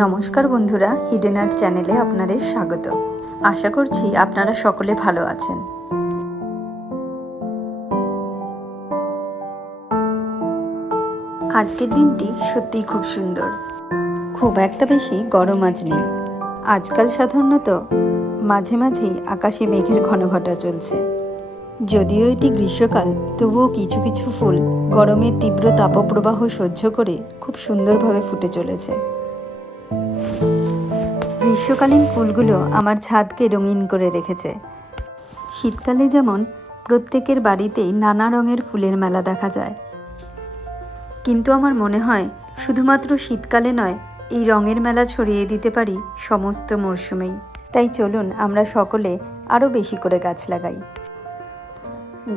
নমস্কার বন্ধুরা, hidden art চ্যানেলে আপনাদের স্বাগত। আশা করছি আপনারা সকলে ভালো আছেন। আজকের দিনটি সত্যিই খুব সুন্দর। খুব একটা বেশি গরম আজ নেই। আজকাল সাধারণত মাঝে মাঝেই আকাশে মেঘের ঘনঘটা চলছে। যদিও এটি গ্রীষ্মকাল, তবুও কিছু কিছু ফুল গরমের তীব্র তাপপ্রবাহ সহ্য করে খুব সুন্দরভাবে ফুটে চলেছে। গ্রীষ্মকালীন ফুলগুলো আমার ছাদকে রঙিন করে রেখেছে। শীতকালে যেমন প্রত্যেকের বাড়িতেই নানা রঙের ফুলের মেলা দেখা যায়, কিন্তু আমার মনে হয় শুধুমাত্র শীতকালে নয়, এই রঙের মেলা ছড়িয়ে দিতে পারি সমস্ত মরশুমেই। তাই চলুন আমরা সকলে আরও বেশি করে গাছ লাগাই।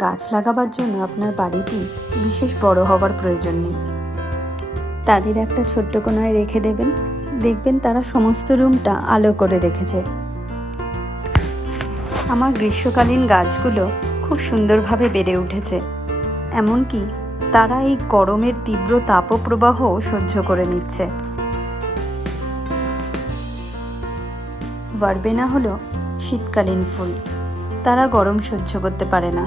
গাছ লাগাবার জন্য আপনার বাড়িটি বিশেষ বড় হওয়ার প্রয়োজন নেই। তাদের একটা ছোট্ট কোণায় রেখে দেবেন, দেখবেন তারা সমস্ত রুমটা আলো করে রেখেছে। আমার গ্রীষ্মকালীন গাছগুলো খুব সুন্দরভাবে বেড়ে উঠেছে, এমনকি তারা এই গরমের তীব্র তাপপ্রবাহ সহ্য করে নিচ্ছে। ভার্বেনা হলো শীতকালীন ফুল। তারা গরম সহ্য করতে পারে না,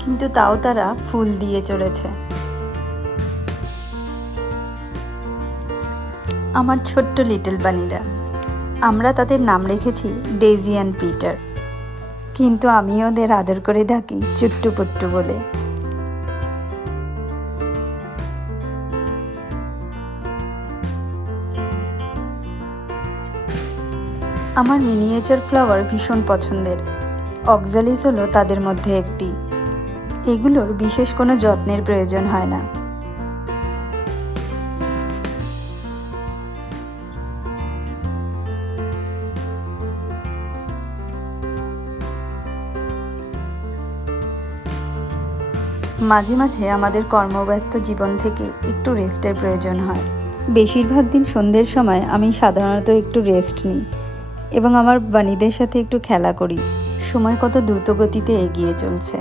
কিন্তু তাও তারা ফুল দিয়ে চলেছে। আমার ছোট্ট লিটল বানিরা, আমরা তাদের নাম রেখেছি ডেজি অ্যান্ড পিটার, কিন্তু আমি ওদের আদর করে ডাকি চুট্টু পুট্টু বলে। আমার মিনিয়েচার ফ্লাওয়ার ভীষণ পছন্দের। অক্সালিস হলো তাদের মধ্যে একটি। এগুলোর বিশেষ কোনো যত্নের প্রয়োজন হয় না। মাঝে মাঝে আমাদের কর্মব্যস্ত জীবন থেকে একটু রেস্টের প্রয়োজন হয়। বেশিরভাগ দিন সন্ধ্যের সময় আমি সাধারণত একটু রেস্ট নিই এবং আমার বানিদের সাথে একটু খেলা করি। সময় কত দ্রুত গতিতে এগিয়ে চলছে।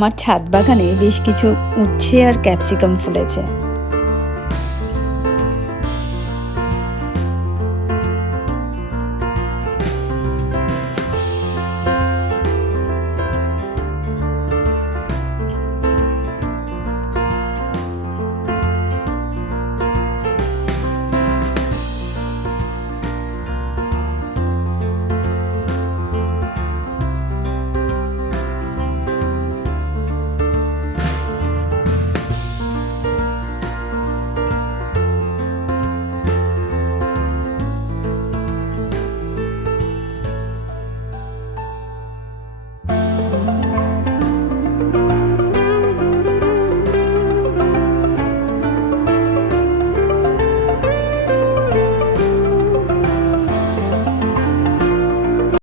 আমার ছাদ বাগানে বেশ কিছু উচ্ছে আর ক্যাপসিকাম ফুলেছে।